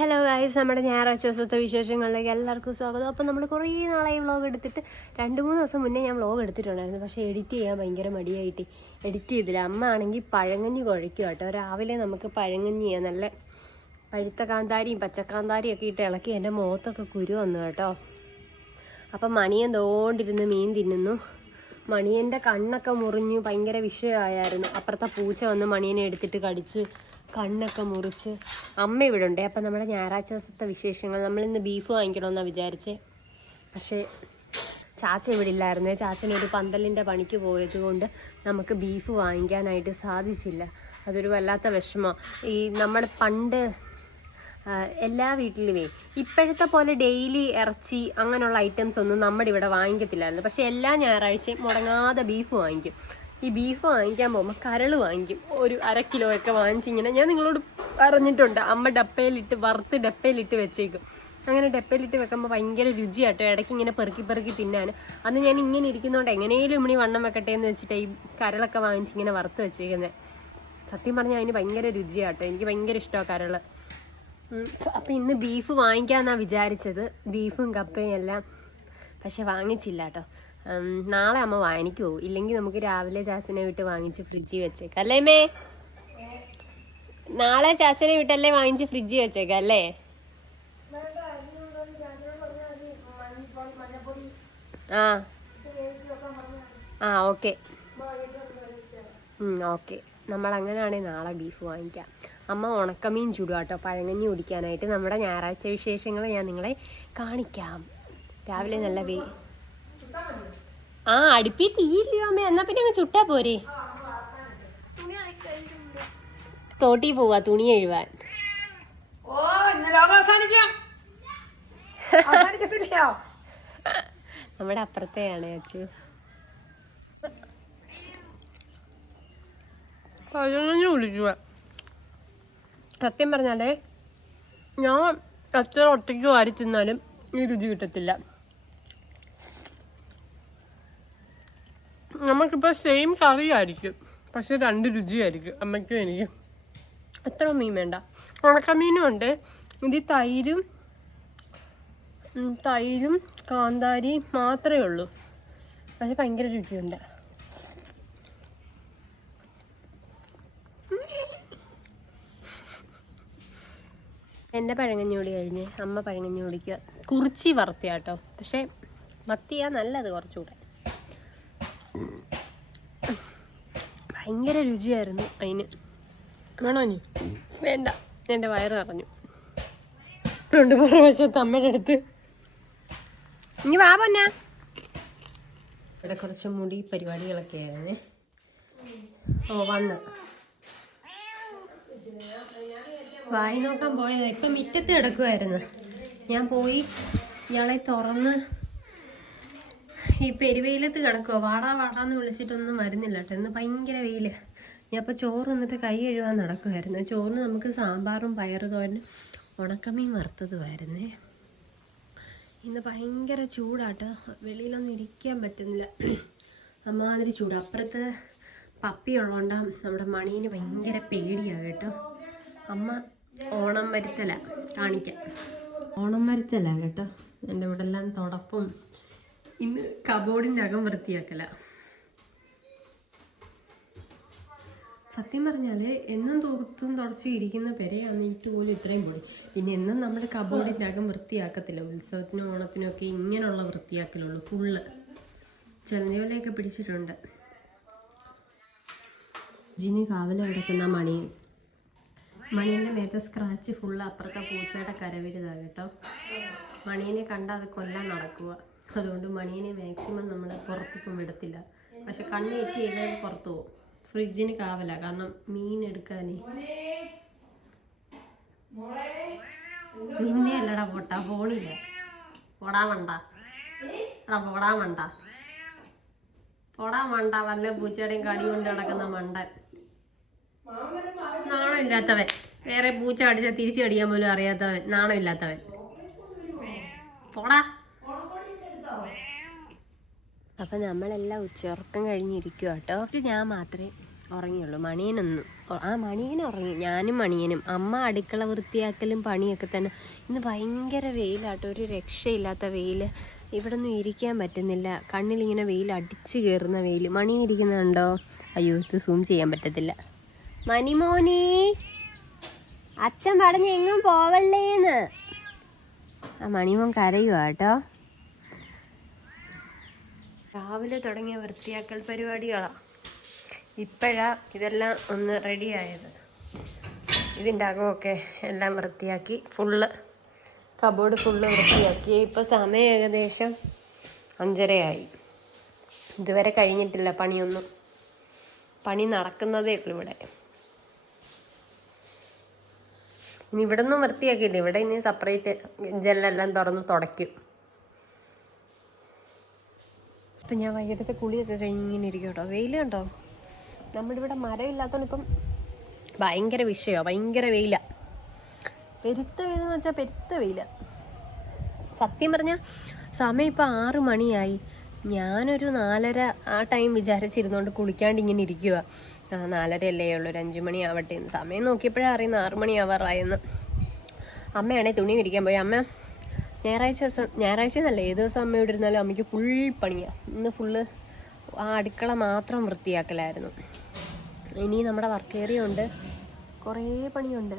Hello guys നമ്മുടെ ഞായറാഴ്ച ദിവസത്തെ വിശേഷങ്ങളിലേക്ക് എല്ലാവർക്കും സ്വാഗതം. അപ്പം നമ്മൾ കുറേ നാളായി വ്ളോഗ് എടുത്തിട്ട് രണ്ട് മൂന്ന് ദിവസം മുന്നേ ഞാൻ വ്ളോഗ് എടുത്തിട്ടുണ്ടായിരുന്നു. പക്ഷേ എഡിറ്റ് ചെയ്യാൻ ഭയങ്കര മടിയായിട്ട് എഡിറ്റ് ചെയ്തില്ല. അമ്മ ആണെങ്കിൽ പഴങ്ങഞ്ഞി കുഴയ്ക്കും കേട്ടോ. രാവിലെ നമുക്ക് പഴങ്ങഞ്ഞി നല്ല പഴുത്ത കാന്താരിയും പച്ചക്കാന്താരിയും ഒക്കെ ഇട്ട് ഇളക്കി എന്റെ മുഖത്തൊക്കെ കുരു വന്നു കേട്ടോ. അപ്പം മണിയൻ തോണ്ടിരുന്ന് മീൻ തിന്നുന്നു. മണിയന്റെ കണ്ണൊക്കെ മുറിഞ്ഞു. ഭയങ്കര വിഷയമായിരുന്നു. അപ്പുറത്തെ പൂച്ച വന്ന് മണിയനെ എടുത്തിട്ട് കടിച്ച് കണ്ണൊക്കെ മുറിച്ച് അമ്മ ഇവിടെ ഉണ്ട്. അപ്പം നമ്മുടെ ഞായറാഴ്ച ദിവസത്തെ വിശേഷങ്ങൾ നമ്മളിന്ന് ബീഫ് വാങ്ങിക്കണമെന്നാണ് വിചാരിച്ചേ. പക്ഷേ ചാച്ച ഇവിടെ ഇല്ലായിരുന്നേ. ചാച്ചനൊരു പന്തലിന്റെ പണിക്ക് പോയത് കൊണ്ട് നമുക്ക് ബീഫ് വാങ്ങിക്കാനായിട്ട് സാധിച്ചില്ല. അതൊരു വല്ലാത്ത വിഷമം. ഈ നമ്മുടെ പണ്ട് എല്ലാ വീട്ടിലുമേ ഇപ്പോഴത്തെ പോലെ ഡെയിലി ഇറച്ചി അങ്ങനെയുള്ള ഐറ്റംസ് ഒന്നും നമ്മുടെ ഇവിടെ വാങ്ങിക്കത്തില്ലായിരുന്നു. പക്ഷേ എല്ലാ ഞായറാഴ്ചയും മുടങ്ങാതെ ബീഫ് വാങ്ങിക്കും. ഈ ബീഫ് വാങ്ങിക്കാൻ പോകുമ്പോൾ കരൾ വാങ്ങിക്കും. ഒരു അര കിലോ ഒക്കെ വാങ്ങിച്ചിങ്ങനെ ഞാൻ നിങ്ങളോട് പറഞ്ഞിട്ടുണ്ട് അമ്മ ഡപ്പയിലിട്ട് വറുത്ത് ഡപ്പയിലിട്ട് വെച്ചേക്കും. അങ്ങനെ ഡപ്പയിലിട്ട് വെക്കുമ്പോൾ ഭയങ്കര രുചിയാട്ടോ. ഇടയ്ക്ക് ഇങ്ങനെ പെറുക്കി പെറുക്കി തിന്നാൻ അന്ന് ഞാൻ ഇങ്ങനെ ഇരിക്കുന്നതുകൊണ്ട് എങ്ങനെയും ഇമ്മണി വണ്ണം വെക്കട്ടെ എന്ന് വെച്ചിട്ട് ഈ കരളൊക്കെ വാങ്ങിച്ച് ഇങ്ങനെ വറുത്ത് വെച്ചേക്കുന്നത് സത്യം പറഞ്ഞാൽ അതിന് ഭയങ്കര രുചിയാട്ടോ. എനിക്ക് ഭയങ്കര ഇഷ്ടമാണ് കരൾ. അപ്പം ഇന്ന് ബീഫ് വാങ്ങിക്കാമെന്നാണ് വിചാരിച്ചത്. ബീഫും കപ്പയും എല്ലാം. പക്ഷെ വാങ്ങിച്ചില്ല കേട്ടോ നാളെ അമ്മ വാങ്ങിക്കൂ ഇല്ലെങ്കിൽ നമുക്ക് രാവിലെ ചാച്ചനെ വിട്ട് വാങ്ങിച്ച് ഫ്രിഡ്ജിൽ വെച്ചേക്കാം അല്ലേ മേ നാളെ ചാച്ചനെ വിട്ടല്ലേ വാങ്ങിച്ച് ഫ്രിഡ്ജിൽ വെച്ചേക്കാം അല്ലേ? ആ. ആ ഓക്കെ ഓക്കെ നമ്മൾ അങ്ങനെയാണെങ്കിൽ നാളെ ബീഫ് വാങ്ങിക്കാം. അമ്മ ഉണക്കമീൻ ചൂടും കേട്ടോ പഴങ്ങഞ്ഞി കുടിക്കാനായിട്ട്. നമ്മുടെ ഞായറാഴ്ച വിശേഷങ്ങൾ ഞാൻ നിങ്ങളെ കാണിക്കാം. രാവിലെ നല്ല വേ ആ അടുപ്പി തീയില്ലയോ അമ്മ? എന്നാ പിന്നെ അങ്ങ് ചുട്ടാ പോരെ. തോട്ടി പോവാ തുണി എഴുവാൻ. ഓ ഇന്ന് ലോകം അവസാനിക്കാം. അവസാനിക്കത്തില്ലയോ? നമ്മുടെ അപ്പുറത്തെയാണ് അച്ചു. സത്യം പറഞ്ഞാലേ ഞാൻ എത്ര ഒറ്റയ്ക്ക് വാരി തിന്നാലും ഈ രുചി കിട്ടത്തില്ല. നമുക്കിപ്പോൾ സെയിം കറി ആയിരിക്കും. പക്ഷെ രണ്ട് രുചിയായിരിക്കും. അമ്മയ്ക്കും എനിക്കും. എത്ര മീൻ വേണ്ട? ഉണക്കമീനും ഉണ്ട്. ഇത് തൈരും തൈരും കാന്താരി മാത്രമേ ഉള്ളൂ. പക്ഷെ ഭയങ്കര രുചിയുണ്ട്. എന്റെ പഴങ്ങഞ്ഞി കൂടി കഴിഞ്ഞ് അമ്മ പഴങ്ങഞ്ഞി കുടിക്കുക. കുറിച്ചി വറുത്തിയാട്ടോ. പക്ഷേ മത്തിയാ നല്ലത് കുറച്ചുകൂടെ. ഭയങ്കര രുചിയായിരുന്നു അതിന്. വേണോ നീ വേണ്ട. എന്റെ വയറ് നിറഞ്ഞു. രണ്ട് പുറവശത്ത് അമ്മയുടെ അടുത്ത്. ഇനി വാ പൊന്നാ. ഇവിടെ കുറച്ച് മുടി പരിപാടികളൊക്കെ ആയിരുന്നേ. ഓ വന്ന്. വായി നോക്കാൻ പോയതാ. ഇപ്പം മുറ്റത്ത് കിടക്കുമായിരുന്നു ഞാൻ പോയി ഇയാളെ തുറന്ന് ഈ പെരുവെയിലത്ത് കിടക്കുക വാടാ വാടാന്ന് വിളിച്ചിട്ടൊന്നും വരുന്നില്ല കേട്ടോ. ഇന്ന് ഭയങ്കര വെയിൽ. ഞാൻ അപ്പോൾ ചോറ് വന്നിട്ട് കൈ കഴുകാൻ നടക്കുമായിരുന്നു ചോറിന് നമുക്ക് സാമ്പാറും പയറ് തോരനും ഉണക്കമീൻ വറുത്തതുമായിരുന്നേ. ഇന്ന് ഭയങ്കര ചൂടാട്ടോ. വെളിയിലൊന്നും ഇരിക്കാൻ പറ്റുന്നില്ല. അമ്മാതിരി ചൂട്. അപ്പുറത്ത് പപ്പി ഉള്ളതുകൊണ്ട് നമ്മുടെ മണീന് ഭയങ്കര പേടിയാണ് കേട്ടോ. അമ്മ ഓണം വരുത്തല കാണിക്കാം ഓണം വരുത്തല കേട്ടോ. എന്റെ ഇവിടെ എല്ലാം തുടപ്പും ഇന്ന് കബോർഡിന്റെ അകം വൃത്തിയാക്കല. സത്യം പറഞ്ഞാൽ എന്നും തൂത്തും തുടച്ചും ഇരിക്കുന്ന പെരയാണ് ഇട്ട് പോലും ഇത്രയും പൊടി. പിന്നെ എന്നും നമ്മുടെ കബോർഡിന്റെ അകം വൃത്തിയാക്കത്തില്ല. ഉത്സവത്തിനും ഓണത്തിനും ഒക്കെ ഇങ്ങനെയുള്ള വൃത്തിയാക്കലുള്ളൂ. ഫുള്ള് ചെലഞ്ഞവലയൊക്കെ പിടിച്ചിട്ടുണ്ട്. ജിനി കാവല കിടക്കുന്ന മണി. മണിയുടെ മേത്ത സ്ക്രാച്ച് ഫുള്ള് അപ്പുറത്തെ പൂച്ചയുടെ കരവിരുതാ കേട്ടോ. മണീനെ കണ്ടാൽ അത് കൊല്ലാൻ നടക്കുക അതുകൊണ്ട് മണീനെ മാക്സിമം നമ്മൾ പുറത്തിപ്പം വിടത്തില്ല പക്ഷെ കണ്ണ് എത്തി കഴിഞ്ഞാൽ പുറത്തു പോകും. ഫ്രിഡ്ജിന് കാവല. കാരണം മീൻ എടുക്കാനേ. നിന്നെ അല്ലടാ പോട്ടാ. ഫോണില്ല. പോടാ വണ്ട. എടാ പോടാ മണ്ട പോടാ മണ്ട വല്ല പൂച്ചയുടെയും കടി കൊണ്ട് കിടക്കുന്ന മണ്ടൻ. നാണമില്ലാത്തവൻ. വേറെ പൂച്ച അടിച്ചാൽ തിരിച്ചടിയാൻ പോലും അറിയാത്തവൻ. നാണമില്ലാത്തവൻ. പോടാ. അപ്പൊ നമ്മളെല്ലാം ഉച്ചയുറക്കം കഴിഞ്ഞിരിക്കുക കേട്ടോ ഞാൻ മാത്രമേ ഉറങ്ങിയുള്ളൂ. മണിയനൊന്നും ആ മണിയൻ ഉറങ്ങി. ഞാനും മണിയനും. അമ്മ അടുക്കള വൃത്തിയാക്കലും പണിയൊക്കെ തന്നെ. ഇന്ന് ഭയങ്കര വെയിലാട്ടോ ഒരു രക്ഷയില്ലാത്ത വെയിൽ ഇവിടെ ഒന്നും ഇരിക്കാൻ പറ്റുന്നില്ല. കണ്ണിലിങ്ങനെ വെയിൽ അടിച്ചു കയറുന്ന വെയിൽ മണി ഇരിക്കുന്നുണ്ടോ? അയ്യോ ഇത് സൂം ചെയ്യാൻ പറ്റത്തില്ല. മണിമോനി അച്ഛൻ പറഞ്ഞ് എങ്ങും പോവല്ലേന്ന്. ആ മണിമോൻ കരയുവാ കേട്ടോ രാവിലെ തുടങ്ങിയ വൃത്തിയാക്കൽ പരിപാടികളാ. ഇപ്പോഴാ ഇതെല്ലാം ഒന്ന് റെഡിയായത്. ഇതിന്റെ അകമൊക്കെ എല്ലാം വൃത്തിയാക്കി ഫുള്ള് കബോർഡ് ഫുള്ള് വൃത്തിയാക്കി. ഇപ്പോൾ സമയം ഏകദേശം അഞ്ചരയായി. ഇതുവരെ കഴിഞ്ഞിട്ടില്ല പണിയൊന്നും. പണി നടക്കുന്നതേ ഉള്ളൂ ഇവിടെ. ഇനി ഇവിടെ ഒന്നും വൃത്തിയാക്കിയില്ല. ഇവിടെ ഇനി സെപ്പറേറ്റ് ജെല്ലെല്ലാം തുറന്ന് തുടയ്ക്കും. അപ്പം ഞാൻ വൈകിട്ടത്തെ കുളിയൊക്കെ കഴിഞ്ഞ് ഇങ്ങനെ ഇരിക്കും കേട്ടോ വെയിൽ കണ്ടോ? നമ്മുടെ ഇവിടെ മരം ഇല്ലാത്തതുകൊണ്ട് ഇപ്പം ഭയങ്കര വിഷയമാണ് ഭയങ്കര വെയിലാണ് പെരുത്ത വെയിലെന്ന് വെച്ചാൽ പെരുത്ത വെയില. സത്യം പറഞ്ഞാൽ സമയം ഇപ്പം ആറ് മണിയായി. ഞാനൊരു നാലര ആ ടൈം വിചാരിച്ചിരുന്നോണ്ട് കുളിക്കാണ്ട് ഇങ്ങനെ ഇരിക്കുക നാലര അല്ലേ ഉള്ളൂ ഒരു അഞ്ച് മണി ആവട്ടെ എന്ന് സമയം നോക്കിയപ്പോഴാണ് അറിയുന്ന ആറ് മണി അമ്മയാണെങ്കിൽ തുണി വിരിക്കാൻ പോയി. അമ്മ ഞായറാഴ്ച ദിവസം ഞായറാഴ്ച എന്നല്ല ഏത് ദിവസം അമ്മ ഇവിടെ ഇരുന്നാലും അമ്മയ്ക്ക് ഫുൾ പണിയാണ് ഇന്ന് ഫുള്ള് ആ അടുക്കള മാത്രം വൃത്തിയാക്കലായിരുന്നു. ഇനി നമ്മുടെ വർക്ക് ഏരിയ ഉണ്ട്. കുറേ പണിയുണ്ട്.